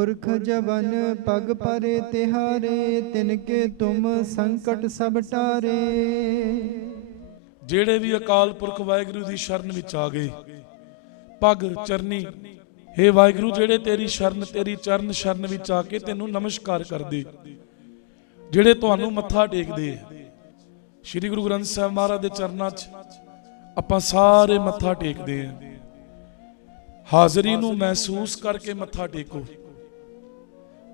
ਪੁਰਖ ਜਵਨ, ਪਗ ਪਰੇ ਤਿਹਾਰੇ ਤਿਨ ਕੇ ਤੁਮ ਸੰਕਟ ਸਭ ਟਾਰੇ। ਜਿਹੜੇ ਵੀ ਅਕਾਲ ਪੁਰਖ ਵਾਹਿਗੁਰੂ ਦੀ ਸ਼ਰਨ ਵਿੱਚ ਆ ਗਏ, ਪਗ, ਚਰਨੀ हे ਵਾਹਿਗੁਰੂ, ਜਿਹੜੇ ਤੇਰੀ ਸ਼ਰਨ, ਤੇਰੀ ਚਰਨ ਸ਼ਰਨ ਵਿੱਚ ਆ ਕੇ ਤੈਨੂੰ ਨਮਸਕਾਰ ਕਰਦੇ, ਜਿਹੜੇ ਤੁਹਾਨੂੰ ਮੱਥਾ ਟੇਕਦੇ, ਸ੍ਰੀ ਗੁਰੂ ਗ੍ਰੰਥ ਸਾਹਿਬ ਮਹਾਰਾਜ ਦੇ ਚਰਨਾਂ 'ਚ ਆਪਾਂ ਸਾਰੇ ਮੱਥਾ ਟੇਕਦੇ ਹਾਂ। ਹਾਜ਼ਰੀ ਨੂੰ ਮਹਿਸੂਸ ਕਰਕੇ ਮੱਥਾ ਟੇਕੋ।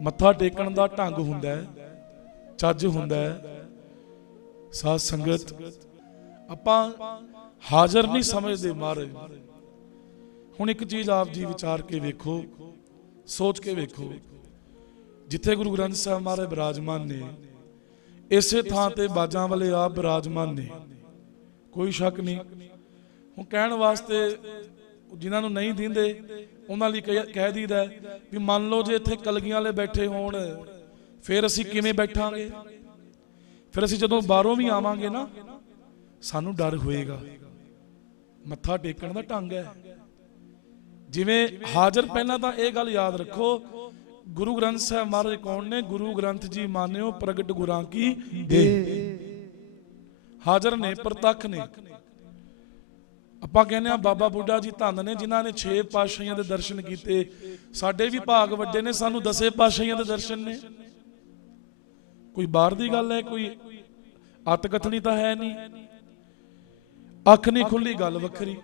ਮੱਥਾ ਟੇਕਣ ਦਾ ਢੰਗ ਹੁੰਦਾ ਹੈ, ਚੱਜ ਹੁੰਦਾ ਹੈ। ਸਾਧ ਸੰਗਤ, ਆਪਾਂ ਹਾਜ਼ਰ ਨਹੀਂ ਸਮਝਦੇ ਮਹਾਰਾਜ। ਹੁਣ ਇੱਕ ਚੀਜ਼ ਆਪ ਜੀ ਵਿਚਾਰ ਕੇ ਵੇਖੋ, ਸੋਚ ਕੇ ਵੇਖੋ। ਜਿੱਥੇ ਗੁਰੂ ਗ੍ਰੰਥ ਸਾਹਿਬ ਮਹਾਰਾਜ ਬਿਰਾਜਮਾਨ ਨੇ, ਇਸੇ ਥਾਂ ਤੇ ਬਾਜਾਂ ਵਾਲੇ ਆਪ ਬਿਰਾਜਮਾਨ ਨੇ। ਕੋਈ ਸ਼ੱਕ ਨਹੀਂ। ਹੁਣ ਕਹਿਣ ਵਾਸਤੇ ਜਿਨ੍ਹਾਂ ਨੂੰ ਨਹੀਂ ਦਿੰਦੇ ਉਹਨਾਂ ਲਈ ਕਹਿ ਦਈਦਾ ਵੀ ਮੰਨ ਲਓ ਜੇ ਇੱਥੇ ਕਲਗੀਆਂ ਵਾਲੇ ਬੈਠੇ ਹੋਣ, ਫਿਰ ਅਸੀਂ ਕਿਵੇਂ ਬੈਠਾਂਗੇ? ਫਿਰ ਅਸੀਂ ਜਦੋਂ ਬਾਹਰੋਂ ਵੀ ਆਵਾਂਗੇ ਨਾ, ਸਾਨੂੰ ਡਰ ਹੋਏਗਾ। ਮੱਥਾ ਟੇਕਣ ਦਾ ਢੰਗ ਹੈ। ਜਿਵੇਂ ਹਾਜ਼ਰ ਪਹਿਲਾਂ ਤਾਂ ਇਹ ਗੱਲ ਯਾਦ ਰੱਖੋ, ਗੁਰੂ ਗ੍ਰੰਥ ਸਾਹਿਬ ਮਹਾਰਾਜ ਕੌਣ ਨੇ? ਗੁਰੂ ਗ੍ਰੰਥ ਜੀ ਮਾਨਿਓ ਪ੍ਰਗਟ ਗੁਰਾਂ ਕੀ ਦੇ। ਹਾਜ਼ਰ ਨੇ, ਪ੍ਰਤੱਖ ਨੇ। ਆਪਾਂ ਕਹਿੰਦੇ ਆ ਬਾਬਾ ਬੁੱਢਾ ਜੀ ਧੰਨ ਨੇ, ਜਿਨ੍ਹਾਂ ਨੇ 6 ਪਾਤਸ਼ਾਹੀਆਂ ਦੇ ਦਰਸ਼ਨ ਕੀਤੇ। ਸਾਡੇ ਵੀ ਭਾਗ ਵੱਡੇ ਨੇ, ਸਾਨੂੰ ਦਸੇ ਪਾਤਸ਼ਾਹੀਆਂ ਦੇ ਦਰਸ਼ਨ ਨੇ। ਕੋਈ ਬਾਹਰ ਦੀ ਗੱਲ ਹੈ, ਕੋਈ ਅਤਕਥਨੀ ਤਾਂ ਹੈ ਨਹੀਂ। ਅੱਖ ਨਹੀਂ ਖੁੱਲੀ ਗੱਲ ਵੱਖਰੀ।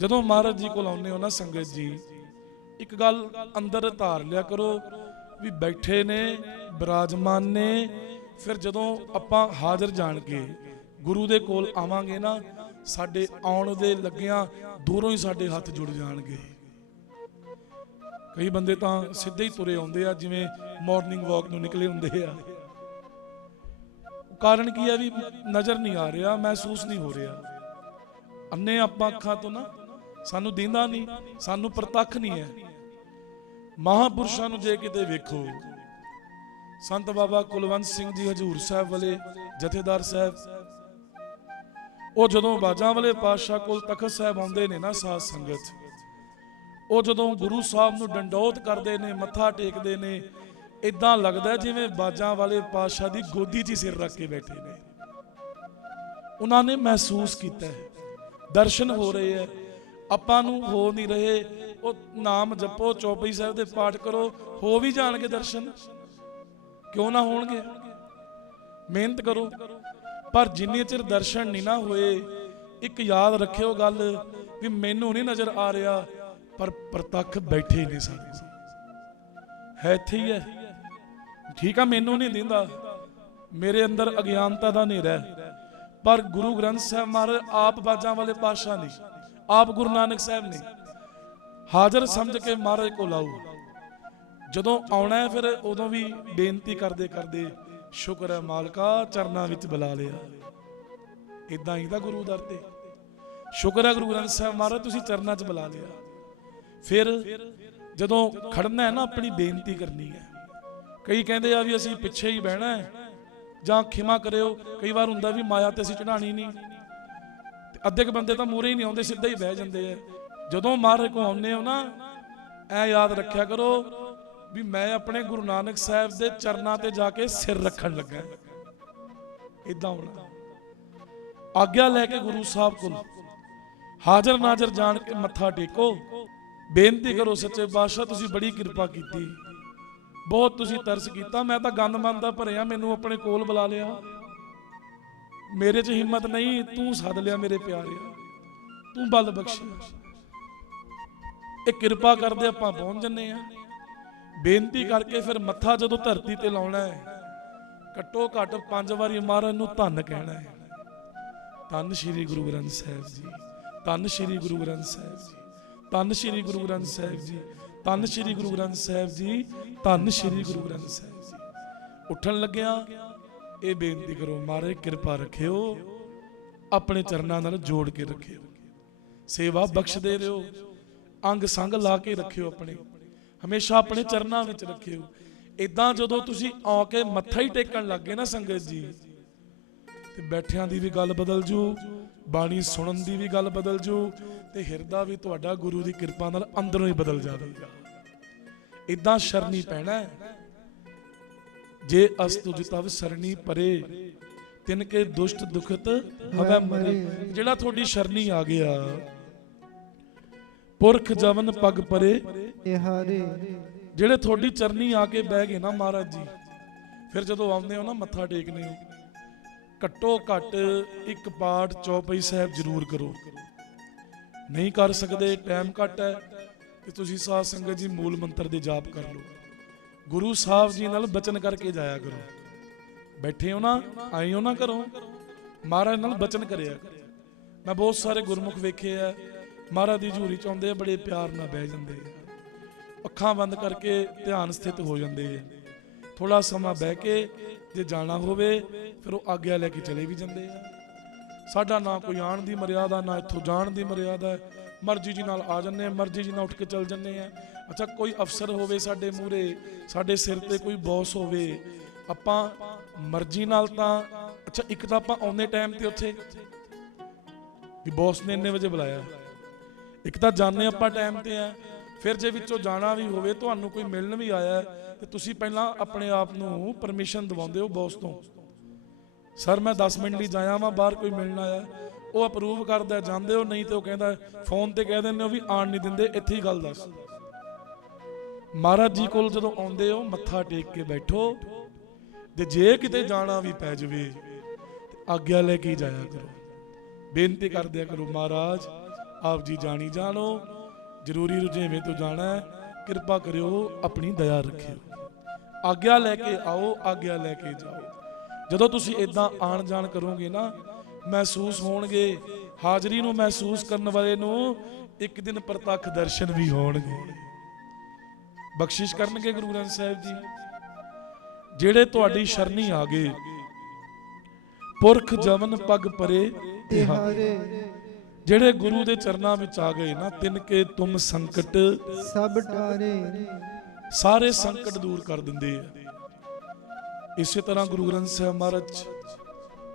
ਜਦੋਂ ਮਹਾਰਾਜ ਜੀ ਕੋਲ ਆਉਂਦੇ ਹੋ ਨਾ ਸੰਗਤ ਜੀ, ਇੱਕ ਗੱਲ ਅੰਦਰ ਧਾਰ ਲਿਆ ਕਰੋ ਵੀ ਬੈਠੇ ਨੇ, ਬਿਰਾਜਮਾਨ ਨੇ, ਫਿਰ ਜਦੋਂ ਆਪਾਂ ਹਾਜ਼ਰ ਜਾਣ ਕੇ ਗੁਰੂ ਦੇ ਕੋਲ ਆਵਾਂਗੇ ਨਾ ਸਾਡੇ ਆਉਣ ਦੇ ਲੱਗਿਆਂ ਦੂਰੋਂ ਹੀ ਸਾਡੇ ਹੱਥ ਜੁੜ ਜਾਣਗੇ। ਕਈ ਬੰਦੇ ਤਾਂ ਸਿੱਧੇ ਹੀ ਤੁਰੇ ਆਉਂਦੇ ਆ, ਜਿਵੇਂ ਮਾਰਨਿੰਗ ਵਾਕ ਨੂੰ ਨਿਕਲੇ ਹੁੰਦੇ ਆ। ਕਾਰਨ ਕੀ ਹੈ ਵੀ ਨਜ਼ਰ ਨਹੀਂ ਆ ਰਿਹਾ, ਮਹਿਸੂਸ ਨਹੀਂ ਹੋ ਰਿਹਾ। ਅੰਨੇ ਆਪਾਂ ਅੱਖਾਂ ਤੋਂ ਨਾ, ਸਾਨੂੰ ਦਿੰਦਾ ਨਹੀਂ, ਸਾਨੂੰ ਪ੍ਰਤੱਖ ਨਹੀਂ ਹੈ। ਮਹਾਪੁਰਸ਼ਾਂ ਨੂੰ ਜੇ ਕਿਤੇ ਵੇਖੋ, ਸੰਤ ਬਾਬਾ ਕੁਲਵੰਤ ਸਿੰਘ ਜੀ ਹਜੂਰ ਸਾਹਿਬ ਵਾਲੇ ਜਥੇਦਾਰ ਸਾਹਿਬ ਉਹ ਜਦੋਂ ਬਾਜਾਂ ਵਾਲੇ ਪਾਤਸ਼ਾਹ ਕੋਲ ਤਖਤ ਸਾਹਿਬ ਆਉਂਦੇ ਨੇ ਨਾ ਸਾਧ ਸੰਗਤ, ਉਹ ਜਦੋਂ ਗੁਰੂ ਸਾਹਿਬ ਨੂੰ ਡੰਡੌਤ ਕਰਦੇ ਨੇ, ਮੱਥਾ ਟੇਕਦੇ ਨੇ ਇਦਾਂ ਲੱਗਦਾ ਜਿਵੇਂ ਬਾਜਾਂ ਵਾਲੇ ਪਾਤਸ਼ਾਹ ਦੀ ਗੋਦੀ 'ਚ ਹੀ ਸਿਰ ਰੱਖ ਕੇ ਬੈਠੇ ਨੇ। ਉਹਨਾਂ ਨੇ ਮਹਿਸੂਸ ਕੀਤਾ ਹੈ, ਦਰਸ਼ਨ ਹੋ ਰਹੇ ਹੈ, ਆਪਾਂ ਨੂੰ ਹੋ ਨਹੀਂ ਰਹੇ, ਉਹ ਨਾਮ ਜਪੋ, ਚੌਪਈ ਸਾਹਿਬ ਦੇ ਪਾਠ ਕਰੋ, ਹੋ ਵੀ ਜਾਣਗੇ ਦਰਸ਼ਨ? ਕਿਉਂ ਨਾ ਹੋਣਗੇ? ਮਿਹਨਤ ਕਰੋ। ਪਰ ਜਿੰਨੇ ਚਿਰ ਦਰਸ਼ਨ ਨਹੀਂ ਨਾ ਹੋਏ, ਇੱਕ ਯਾਦ ਰੱਖਿਓ ਗੱਲ ਵੀ ਮੈਨੂੰ ਨਹੀਂ ਨਜ਼ਰ ਆ ਰਿਹਾ, ਪਰ ਪ੍ਰਤੱਖ ਬੈਠੇ ਨੇ ਸਾਰੇ। ਹੈ ਇੱਥੇ ਹੀ ਹੈ। ਠੀਕ ਆ, ਮੈਨੂੰ ਨਹੀਂ ਦਿੰਦਾ। ਮੇਰੇ ਅੰਦਰ ਅਗਿਆਨਤਾ ਦਾ ਹਨੇਰਾ ਪਰ ਗੁਰੂ ਗ੍ਰੰਥ ਸਾਹਿਬ ਮਹਾਰਾਜ ਆਪ ਬਾਜਾਂ ਵਾਲੇ ਪਾਤਸ਼ਾਹ ਨੇ, ਆਪ ਗੁਰੂ ਨਾਨਕ ਸਾਹਿਬ ਨੇ ਹਾਜ਼ਰ ਸਮਝ ਕੇ ਮਹਾਰਾਜ ਕੋਲ ਆਓ। ਜਦੋਂ ਆਉਣਾ ਫਿਰ ਉਦੋਂ ਵੀ ਬੇਨਤੀ ਕਰਦੇ ਕਰਦੇ ਸ਼ੁਕਰ ਹੈ ਮਾਲਕਾ, ਚਰਨਾਂ ਵਿੱਚ ਬੁਲਾ ਲਿਆ। ਇਦਾਂ ਹੀ ਤਾਂ ਗੁਰੂ ਦਰ ਤੇ। ਸ਼ੁਕਰ ਹੈ ਗੁਰੂ ਗ੍ਰੰਥ ਸਾਹਿਬ ਮਹਾਰਾਜ, ਤੁਸੀਂ ਚਰਨਾਂ 'ਚ ਬੁਲਾ ਲਿਆ। ਫਿਰ ਜਦੋਂ ਖੜਨਾ ਹੈ ਨਾ, ਆਪਣੀ ਬੇਨਤੀ ਕਰਨੀ ਹੈ। ਕਈ ਕਹਿੰਦੇ ਆ ਵੀ ਅਸੀਂ ਪਿੱਛੇ ਹੀ ਬਹਿਣਾ ਹੈ, ਜਾਂ ਖਿਮਾ ਕਰਿਓ। ਕਈ ਵਾਰ ਹੁੰਦਾ ਵੀ ਮਾਇਆ ਤੇ ਅਸੀਂ ਚੜਾਣੀ ਨਹੀਂ। ਤੇ ਅੱਧੇ ਕ ਬੰਦੇ ਤਾਂ ਮੂਰੇ ਹੀ ਨਹੀਂ ਆਉਂਦੇ, ਸਿੱਧਾ ਹੀ ਬਹਿ ਜਾਂਦੇ ਆ। ਜਦੋਂ ਮਹਾਰਾਜ ਕੋ ਆਉਂਦੇ ਹੋ ਨਾ, ਐ ਯਾਦ ਰੱਖਿਆ ਕਰੋ ਵੀ ਮੈਂ ਆਪਣੇ ਗੁਰੂ ਨਾਨਕ ਸਾਹਿਬ ਦੇ ਚਰਨਾਂ ਤੇ ਜਾ ਕੇ ਸਿਰ ਰੱਖਣ ਲੱਗਾ। ਇਦਾਂ ਹੋਣਾ। ਆਗਿਆ ਲੈ ਕੇ ਗੁਰੂ ਸਾਹਿਬ ਕੋਲ। ਹਾਜ਼ਰ ਨਾਜ਼ਰ ਜਾਣ ਕੇ ਮੱਥਾ ਟੇਕੋ। ਬੇਨਤੀ ਕਰੋ, ਸੱਚੇ ਬਾਦਸ਼ਾਹ ਤੁਸੀਂ ਬੜੀ ਕਿਰਪਾ ਕੀਤੀ। ਬਹੁਤ ਤੁਸੀਂ ਤਰਸ ਕੀਤਾ। ਮੈਂ ਤਾਂ ਗੰਦ ਮੰਦ ਦਾ ਭਰਿਆ, ਮੈਨੂੰ ਆਪਣੇ ਕੋਲ ਬੁਲਾ ਲਿਆ। ਮੇਰੇ 'ਚ ਹਿੰਮਤ ਨਹੀਂ, ਤੂੰ ਸੱਦ ਲਿਆ ਮੇਰੇ ਪਿਆਰਿਆ ਤੂੰ ਬਲ ਬਖਸ਼ਿਆ। ਇਹ ਕਿਰਪਾ ਕਰਦੇ ਆਪਾਂ ਪਹੁੰਚ ਜੰਨੇ ਆ। ਬੇਨਤੀ ਕਰਕੇ ਫਿਰ ਮੱਥਾ ਜਦੋਂ ਧਰਤੀ ਤੇ ਲਾਉਣਾ ਹੈ, ਘੱਟੋ ਘੱਟ ਪੰਜ ਵਾਰੀ ਮਹਾਰਾਜ ਨੂੰ ਧੰਨ ਕਹਿਣਾ ਹੈ। ਧੰਨ ਸ਼੍ਰੀ ਗੁਰੂ ਗ੍ਰੰਥ ਸਾਹਿਬ ਜੀ, ਧੰਨ ਸ਼੍ਰੀ ਗੁਰੂ ਗ੍ਰੰਥ ਸਾਹਿਬ ਜੀ, ਧੰਨ ਸ਼੍ਰੀ ਗੁਰੂ ਗ੍ਰੰਥ ਸਾਹਿਬ ਜੀ, ਧੰਨ ਸ਼੍ਰੀ ਗੁਰੂ ਗ੍ਰੰਥ ਸਾਹਿਬ ਜੀ, ਧੰਨ ਸ਼੍ਰੀ ਗੁਰੂ ਗ੍ਰੰਥ ਸਾਹਿਬ ਜੀ। ਉੱਠਣ ਲੱਗਿਆ ਇਹ ਬੇਨਤੀ ਕਰੋ, ਮਹਾਰਾਜ ਕਿਰਪਾ ਰੱਖਿਓ, ਆਪਣੇ ਚਰਨਾਂ ਨਾਲ ਜੋੜ ਕੇ ਰੱਖਿਓ। ਸੇਵਾ ਬਖਸ਼ਦੇ ਰਹੋ, ਅੰਗ ਸੰਗ ਲਾ ਕੇ ਰੱਖਿਓ ਆਪਣੇ। ਹਮੇਸ਼ਾ ਆਪਣੇ ਚਰਨਾਂ ਵਿੱਚ ਰੱਖਿਓ। ਇਦਾਂ ਜਦੋਂ ਤੁਸੀਂ ਆ ਕੇ ਮੱਥਾ ਹੀ ਟੇਕਣ ਲੱਗੇ ਨਾ ਸੰਗਤ ਜੀ, ਤੇ ਬੈਠਿਆਂ ਦੀ ਵੀ ਗੱਲ ਬਦਲ ਜੂ, ਬਾਣੀ ਸੁਣਨ ਦੀ ਵੀ ਗੱਲ ਬਦਲ ਜੂ, ਤੇ ਹਿਰਦਾ ਵੀ ਤੁਹਾਡਾ ਗੁਰੂ ਦੀ ਕਿਰਪਾ ਨਾਲ ਅੰਦਰੋਂ ਹੀ ਬਦਲ ਜਾਵੇਗਾ। ਇਦਾਂ ਸ਼ਰਨੀ ਪੈਣਾ ਹੈ। ਜੇ ਅਸ ਤੁਜ ਤਵ ਸਰਣੀ ਪਰੇ, ਤਿਨ ਕੇ ਦੁਸ਼ਟ ਦੁਖਤ ਹਵੇ ਮਰੇ। ਜਿਹੜਾ ਤੁਹਾਡੀ ਸ਼ਰਨੀ ਆ ਗਿਆ ਪੁਰਖ ਜਵਨ ਪਗ ਪਰੇ। ਤਿਹਾਰੇ ਜਿਹੜੇ ਤੁਹਾਡੀ ਚਰਨੀ ਆ ਕੇ ਬਹਿ ਗਏ ਨਾ ਮਹਾਰਾਜ ਜੀ ਫਿਰ ਜਦੋਂ ਆਉਂਦੇ ਹੋ ਨਾ ਮੱਥਾ ਟੇਕਨੇ ਹੋ ਘੱਟੋ ਘੱਟ ਇੱਕ ਪਾਠ ਚੌਪਈ ਸਾਹਿਬ ਜ਼ਰੂਰ ਕਰੋ। ਨਹੀਂ ਕਰ ਸਕਦੇ ਟਾਈਮ ਘੱਟ ਹੈ ਕਿ ਤੁਸੀਂ ਸਾਧ ਸੰਗਤ ਜੀ ਮੂਲ ਮੰਤਰ ਦੇ ਜਾਪ ਕਰ ਲਓ। ਗੁਰੂ ਸਾਹਿਬ ਜੀ ਨਾਲ ਬਚਨ ਕਰਕੇ ਜਾਇਆ ਕਰੋ। ਬੈਠੇ ਹੋ ਨਾ ਆਏ ਹੋ ਨਾ ਕਰੋ ਮਹਾਰਾਜ ਨਾਲ ਬਚਨ ਕਰਿਆ। ਕਰੋ। ਮੈਂ ਬਹੁਤ ਸਾਰੇ ਗੁਰਮੁਖ ਵੇਖੇ ਆ ਮਹਾਰਾਜ ਦੀ ਝੂਰੀ ਚ ਆਉਂਦੇ ਬੜੇ ਪਿਆਰ ਨਾਲ ਬਹਿ ਜਾਂਦੇ ਅੱਖਾਂ ਬੰਦ ਕਰਕੇ ਧਿਆਨ ਸਥਿਤ ਹੋ ਜਾਂਦੇ ਆ। ਥੋੜਾ ਸਮਾਂ ਬਹਿ ਕੇ ਜੇ ਜਾਣਾ ਹੋਵੇ, ਫਿਰ ਉਹ ਆਗਿਆ ਲੈ ਕੇ ਚਲੇ ਵੀ ਜਾਂਦੇ ਆ। ਸਾਡਾ ਨਾ ਕੋਈ ਆਣ ਦੀ ਮਰਿਆਦਾ, ਨਾ ਇੱਥੋਂ ਜਾਣ ਦੀ ਮਰਿਆਦਾ ਮਰਜ਼ੀ ਜੀ ਨਾਲ ਆ ਜੰਨੇ ਮਰਜ਼ੀ ਜੀ ਨਾਲ ਉੱਠ ਕੇ ਚੱਲ ਜੰਨੇ ਆ। ਅੱਛਾ, ਕੋਈ ਅਫਸਰ ਹੋਵੇ ਸਾਡੇ ਮੂਹਰੇ, ਸਾਡੇ ਸਿਰ ਤੇ ਕੋਈ ਬੌਸ ਹੋਵੇ, ਆਪਾਂ ਮਰਜ਼ੀ ਨਾਲ ਤਾਂ, ਅੱਛਾ, ਇੱਕ ਤਾਂ ਆਪਾਂ ਆਉਂਦੇ ਟਾਈਮ ਤੇ ਉੱਥੇ ਵੀ ਬੌਸ ਨੇ ਇੰਨੇ ਵਜੇ ਬੁਲਾਇਆ। ਇੱਕ ਤਾਂ ਜਾਣੇ ਆਪਾਂ ਟਾਈਮ ਤੇ ਆ, ਫਿਰ ਜੇ ਵਿੱਚੋਂ ਜਾਣਾ ਵੀ ਹੋਵੇ, ਤੁਹਾਨੂੰ ਕੋਈ ਮਿਲਣ ਵੀ ਆਇਆ ਤੇ ਤੁਸੀਂ ਪਹਿਲਾਂ ਆਪਣੇ ਆਪ ਨੂੰ ਪਰਮਿਸ਼ਨ ਦਿਵਾਉਂਦੇ ਹੋ ਬੌਸ ਤੋਂ। ਸਰ ਮੈਂ 10 ਮਿੰਟ ਲਈ ਜਾਇਆ ਵਾਂ, ਬਾਹਰ ਕੋਈ ਮਿਲਣ ਆਇਆ ਉਹ ਅਪਰੂਵ ਕਰਦਾ ਜਾਂਦੇ ਹੋ, ਨਹੀਂ ਤੇ ਉਹ ਕਹਿੰਦਾ ਫੋਨ ਤੇ ਕਹਿ ਦਿੰਦੇ ਹੋ ਵੀ ਆਣ ਨਹੀਂ ਦਿੰਦੇ, ਇੱਥੇ ਹੀ ਗੱਲ ਦੱਸ। ਮਹਾਰਾਜ ਜੀ ਕੋਲ ਜਦੋਂ ਆਉਂਦੇ ਹੋ, ਮੱਥਾ ਟੇਕ ਕੇ ਬੈਠੋ, ਤੇ ਜੇ ਕਿਤੇ ਜਾਣਾ ਵੀ ਪੈ ਜਾਵੇ ਆਗਿਆ ਲੈ ਕੇ ਜਾਇਆ ਕਰੋ। ਬੇਨਤੀ ਕਰਦਿਆ ਕਰੋ, ਮਹਾਰਾਜ ਆਪ ਜੀ ਜਾਣੀ ਜਾਣੋ, ਜ਼ਰੂਰੀ ਰੁਝੇਵੇਂ ਤੋਂ ਜਾਣਾ ਕਿਰਪਾ ਕਰਿਓ ਆਪਣੀ ਦਇਆ ਰੱਖਿਓ। ਆਗਿਆ ਲੈ ਕੇ ਆਓ, ਆਗਿਆ ਲੈ ਕੇ ਜਾਓ। ਜਦੋਂ ਤੁਸੀਂ ਇਦਾਂ ਆਣ ਜਾਣ ਕਰੋਗੇ ਨਾ, ਮਹਿਸੂਸ ਹੋਣਗੇ, ਹਾਜ਼ਰੀ ਨੂੰ ਮਹਿਸੂਸ ਕਰਨ ਵਾਲੇ ਨੂੰ ਇੱਕ ਦਿਨ ਪ੍ਰਤੱਖ ਦਰਸ਼ਨ ਵੀ ਹੋਣਗੇ। ਬਖਸ਼ਿਸ਼ ਕਰਨਗੇ ਗੁਰੂ ਗ੍ਰੰਥ ਸਾਹਿਬ ਜੀ। ਜਿਹੜੇ ਤੁਹਾਡੀ ਸ਼ਰਨੀ ਆ ਗਏ, ਪੁਰਖ ਜਵਨ ਪਗ ਪਰੇ ਤਿਹਾਰੇ। ਜਿਹੜੇ ਗੁਰੂ ਦੇ ਚਰਨਾਂ ਵਿੱਚ ਆ ਗਏ ਨਾ ਤਿਨ ਕੇ ਤੁਮ ਸੰਕਟ ਸਭ ਟਾਰੇ। ਸਾਰੇ ਸੰਕਟ ਦੂਰ ਕਰ ਦਿੰਦੇ ਆ। ਇਸੇ ਤਰ੍ਹਾਂ ਗੁਰੂ ਗ੍ਰੰਥ ਸਾਹਿਬ ਮਹਾਰਾਜ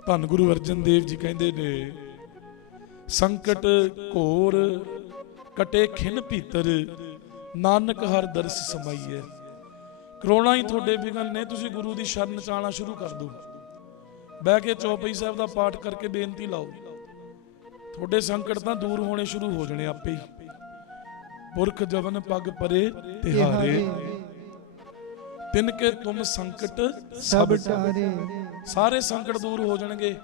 ਧੰਨ ਗੁਰੂ ਅਰਜਨ ਦੇਵ ਜੀ ਕਹਿੰਦੇ ਨੇ ਸੰਕਟ ਘੋਰ ਕਟੇ ਖਿਨ ਭੀਤਰ ਨਾਨਕ ਹਰ ਦਰਸ ਸਮਾਈਐ। ਕਰੋਨਾ ਹੀ ਤੁਹਾਡੇ ਵਿਗਨ ਨੇ ਤੁਸੀਂ ਗੁਰੂ ਦੀ ਸ਼ਰਨ ਚ ਆਉਣਾ ਸ਼ੁਰੂ ਕਰ ਦਿਓ। ਬਹਿ ਕੇ ਚੌਪਈ ਸਾਹਿਬ ਦਾ ਪਾਠ ਕਰਕੇ ਬੇਨਤੀ ਲਾਓ। ਤੁਹਾਡੇ ਸੰਕਟ ਤਾਂ ਦੂਰ ਹੋਣੇ ਸ਼ੁਰੂ ਹੋ ਜਾਣੇ ਆਪੇ ਹੀ। ਪੁਰਖ ਜਵਨ ਪਗ ਪਰੇ ਤਿਹਾਰੇ। ਤਿਨ ਕੇ ਤੁਮ ਸੰਕਟ ਸਭ ਟਾਰੇ। ਸਾਰੇ ਸੰਕਟ ਦੂਰ ਹੋ ਜਾਣਗੇ।